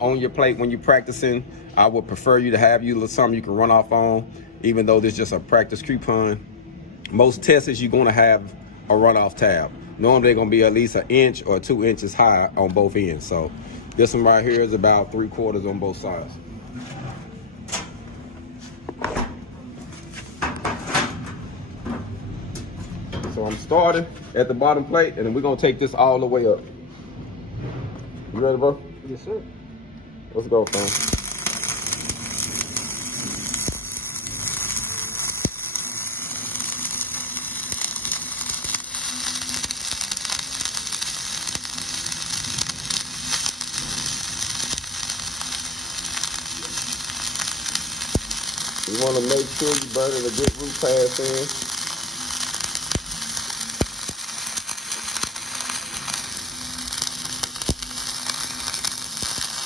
on your plate when you're practicing. I would prefer you to have something you can run off on, even though this is just a practice coupon. Most tests you're gonna have a runoff tab. Normally they're gonna be at least 1 inch or 2 inches high on both ends. So this one right here is about 3/4 on both sides. So I'm starting at the bottom plate, and then we're gonna take this all the way up. You ready, bro? Yes, sir. Let's go, fam. You want to make sure you burn it a good root pass in.